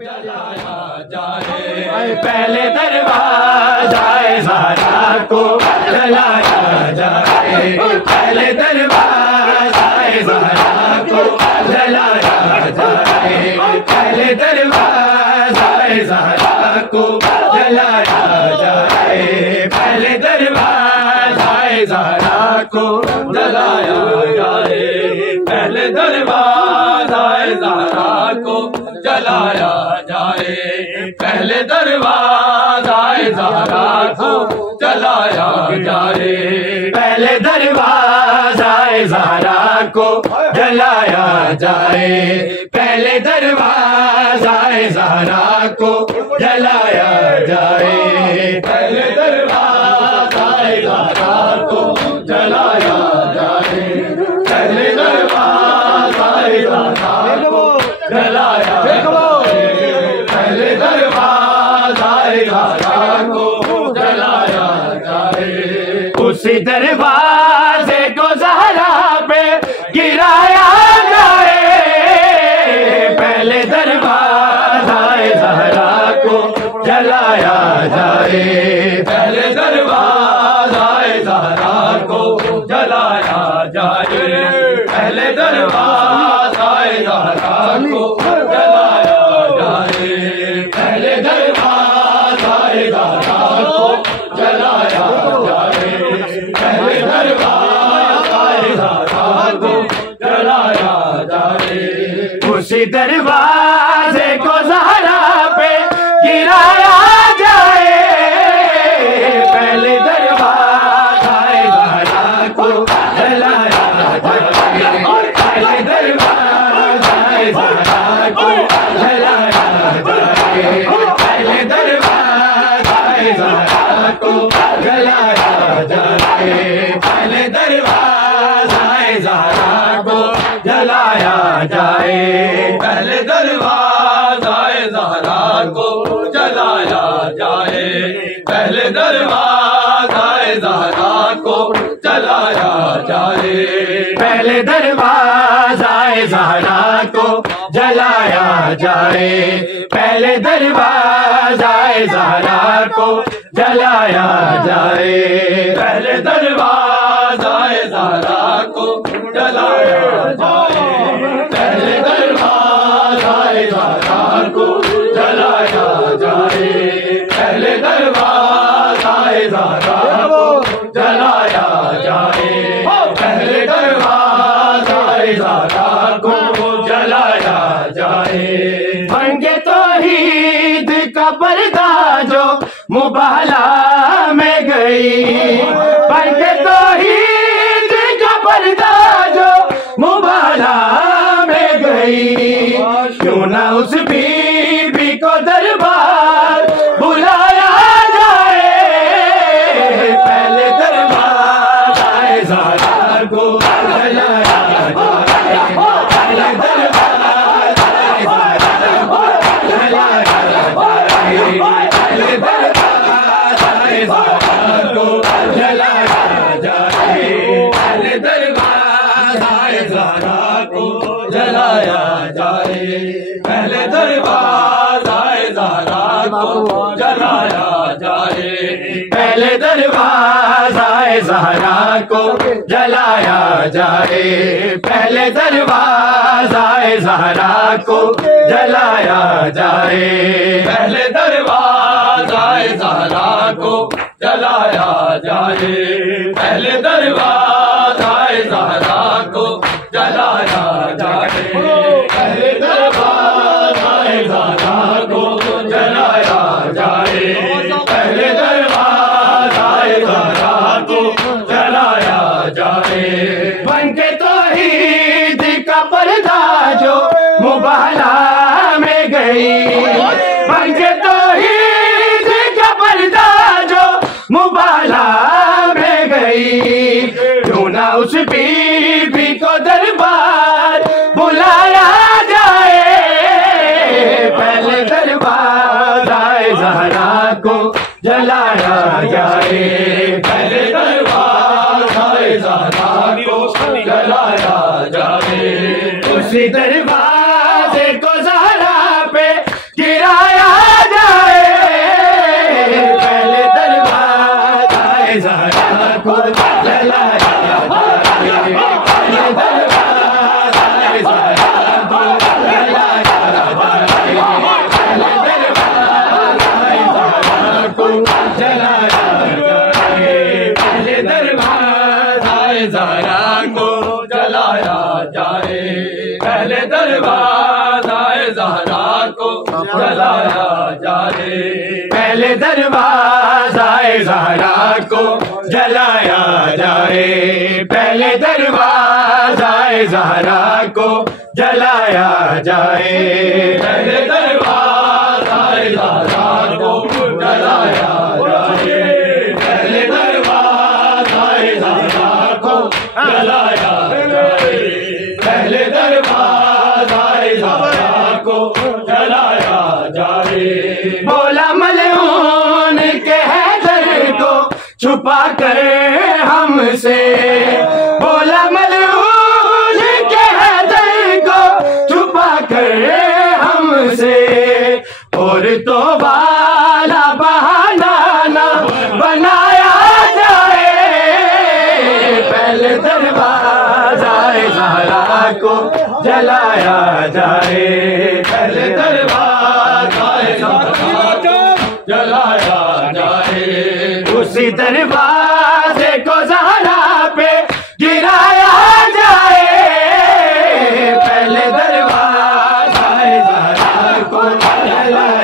जलाया जाए, पहले दरवाज़ाए ज़हरा को जलाया जाए, पहले दरवाज़ाए ज़हरा को जलाया जाए, पहले दरवाज़ाए ज़हरा को जलाया जाए, पहले दरवाज़ाए ज़हरा को जलाया जाए, पहले दरवाज़ाए ज़हरा को जलाया जाए, पहले दरवाज़ाए ज़हरा को जलाया जाए, पहले दरवाज़ाए ज़हरा को जलाया जाए, पहले दरवाज़ाए ज़हरा को जलाया जाए, पहले दरवाज़ाए ज़हरा को जलाया जाए, पहले दरवाज़ाए ज़हरा को जलाया जाए, पहले दरवाज़ाए ज़हरा को जलाया जाए, उसी दरवाजे को ज़हरा पे गिराया जाए, पहले दरवाज़ाए ज़हरा को जलाया जाए, पहले दरवाज़ाए ज़हरा को जलाया जाए, पहले दरवाज़ाए ज़हरा को जलाया जाए, पहले दरवाज़ाए ज़हरा को जलाया जाए, पहले दरवाज़ाए ज़हरा को जलाया जाए, उसी दरवाजे को ज़हरा पे गिराया जाए, पहले दरवाज़ाए ज़हरा को जलाया जाए, पहले दरवाज़ाए ज़हरा को जलाया जाए, पहले दरवाज़ाए ज़हरा को जलाया जाए, पहले दरवाज़ाए ज़हरा को जलाया जाए, पहले दरवाज़ाए ज़हरा को जलाया जाए, पहले दरवाज़ाए ज़हरा को जलाया जाए, पहले दरवाज़ाए ज़हरा को जलाया जाए, पहले दरवाज़ाए ज़हरा को जलाया जाए, पहले दरवाज़ाए ज़हरा को जलाया जाए, पहले दरवाज़ाए ज़हरा को जलाया जाए, पहले दरवाज़ाए ज़हरा को जलाया जाए, पहले दरवाज़ाए ज़हरा को जलाया जाए, बंगे तौहीद का पर्दा जो मुबाला में गई, बंगे तौहीद का पर्दा जो मुबाला में गई, क्यों ना उस बीबी को दरबार बुलाया जाए, पहले दरवाज़ाए ज़हरा को जलाया जाए, पहले दरवाज़ाए ज़हरा को जलाया जाए, पहले दरवाज़ाए ज़हरा को जलाया जाए, पहले दरवाज़ाए ज़हरा को जलाया जाए, पहले दरवाज़ाए ज़हरा को जलाया जाए, पहले दरवाज़ाए ज़हरा को जलाया जाए, पहले दरवाज़ाए ज़हरा को जलाया जाए, पहले दरवाज़ाए ज़हरा को जलाया जाए, पहले दरवाज़ाए ज़हरा को जलाया जाए, पहले दरवाज़ाए ज़हरा को जलाया जाए, पहले दरवाज़ाए ज़हरा को जलाया जाए, बनके तौहीद का पर्दा जो मुबाला में गई, बनके तौहीद का पर्दा जो मुबाला में गई, क्यों ना उस बीबी को दरबार बुलाया जाए, पहले दरवाज़ाए ज़हरा को जलाया जाए, पहले दरवाज़ाए ज़हरा को जलाया जाए, उसी दरवाजे को ज़हरा पे को जलाया जाए। पहले दरवाज़ाए ज़हरा को जलाया जाए। पहले दरवाज़ाए ज़हरा को जलाया जाए। पहले दरवाज़ाए ज़हरा को जलाया जाए। पहले दरवाज़ाए ज़हरा को जलाया जाए। पहले दरवाज़ाए ज़हरा को जलाया जाए। बोला मलऊन के हैदर को छुपा कर हमसे। बोला मलऊन के हैदर को छुपा कर हमसे। और तो वाला बहाना ना बनाया जाए। पहले दरवाज़ाए ज़हरा को जलाया जाए। पहले दरवाज़ाए ज़हरा को जलाया जाए। उसी दरवाजे को ज़हरा पे गिराया जाए। पहले दरवाज़ाए ज़हरा को जलाया